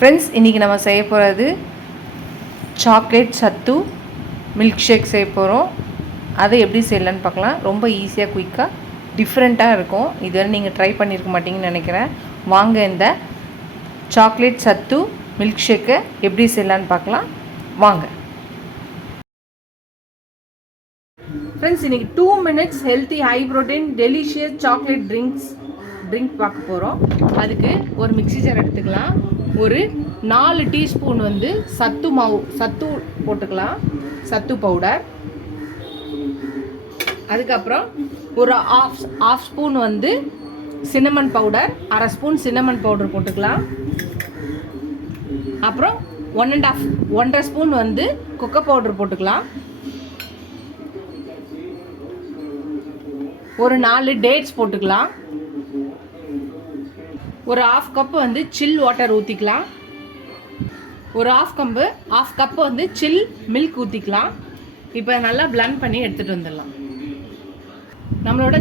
Friends, இன்றைக்கி நம்ம செய்ய போகிறது சாக்லேட் சத்து மில்க் ஷேக் செய்ய போகிறோம். அதை எப்படி செய்யலான்னு பார்க்கலாம். ரொம்ப ஈஸியாக, குயிக்காக, டிஃப்ரெண்ட்டாக இருக்கும். இதுவரை நீங்கள் ட்ரை பண்ணியிருக்க மாட்டீங்கன்னு நினைக்கிறேன். வாங்க இந்த சாக்லேட் சத்து மில்க் ஷேக்கை எப்படி செய்யலான்னு பார்க்கலாம். வாங்க ஃப்ரெண்ட்ஸ், இன்றைக்கி 2 minutes healthy high protein delicious chocolate drink பார்க்க போகிறோம். அதுக்கு ஒரு மிக்ஸி ஜார் எடுத்துக்கலாம். ஒரு 4 டீஸ்பூன் சத்து போட்டுக்கலாம், சத்து பவுடர். அதுக்கப்புறம் ஒரு ஆஃப் ஸ்பூன் சின்னமன் பவுடர், அரை ஸ்பூன் சின்னமன் பவுடர் போட்டுக்கலாம். அப்புறம் 1.5 ஸ்பூன் கொக்கோ பவுடர் போட்டுக்கலாம். ஒரு 4 டேட்ஸ் போட்டுக்கலாம். ஒரு ½ கப் சில் வாட்டர் ஊற்றிக்கலாம். ஒரு ½ கப் சில் மில்க் ஊற்றிக்கலாம். இப்போ நல்லா பிளண்ட் பண்ணி எடுத்துகிட்டு வந்துடலாம். நம்மளோட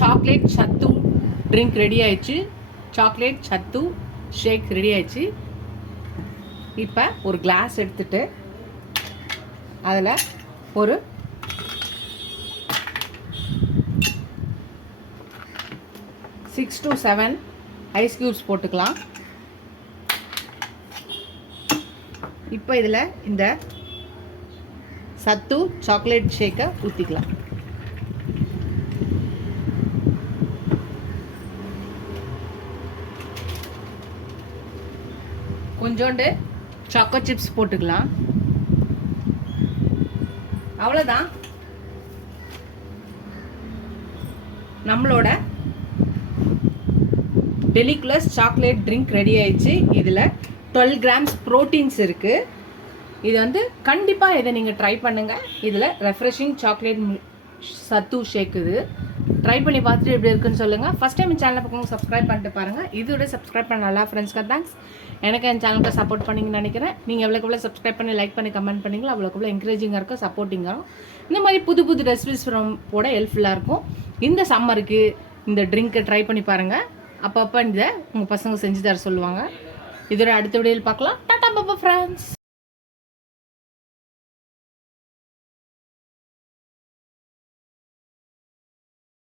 சாக்லேட் சத்து ட்ரிங்க் ரெடி ஆயிடுச்சு. சாக்லேட் சத்து ஷேக் ரெடி ஆயிடுச்சு. இப்போ ஒரு கிளாஸ் எடுத்துட்டு அதில் ஒரு 6 to 7 ஐஸ் க்யூப்ஸ் போட்டுக்கலாம். இப்போ இதில் இந்த சத்து சாக்லேட் ஷேக்கை ஊற்றிக்கலாம். கொஞ்சோண்டு சாக்கோ சிப்ஸ் போட்டுக்கலாம். அவ்வளோதான், நம்மளோட டெலிகுலஸ் சாக்லேட் ட்ரிங்க் ரெடி ஆயிடுச்சு. இதில் 12 grams ப்ரோட்டீன்ஸ் இருக்குது. இது கண்டிப்பாக இதை நீங்கள் ட்ரை பண்ணுங்கள். இதில் ரெஃப்ரெஷிங் சாக்லேட் சத்து ஷேக் இது ட்ரை பண்ணி பார்த்துட்டு எப்படி இருக்குன்னு சொல்லுங்கள். ஃபஸ்ட் டைம் என் சேனலை பக்கம் சப்ஸ்கிரைப் பண்ணிட்டு பாருங்கள். இதோட சப்ஸ்கிரைப் பண்ண நல்லா ஃப்ரெண்ட்ஸ்க்கு தேங்க்ஸ். எனக்கு என் சேனலுக்கு சப்போர்ட் பண்ணிங்கன்னு நினைக்கிறேன். நீங்கள் எவ்வளோக்கு சப்ஸ்கிரைப் பண்ணி, லைக் பண்ணி, கமெண்ட் பண்ணிங்களோ அவ்வளோக்கு என்கரேஜிங்காக இருக்கும், சப்போர்ட்டிங்காக இருக்கும். இந்த மாதிரி புது ரெசிபிஸ் போட ஹெல்ப்ஃபுல்லாக இருக்கும். இந்த சம்மருக்கு இந்த ட்ரிங்க்கை ட்ரை பண்ணி பாருங்கள். அப்பப்போ உங்கள் பசங்க செஞ்சு தர சொல்லுவாங்க. இதோட அடுத்த வீடியோவில் பார்க்கலாம். டாடா பாபா ஃப்ரெண்ட்ஸ்.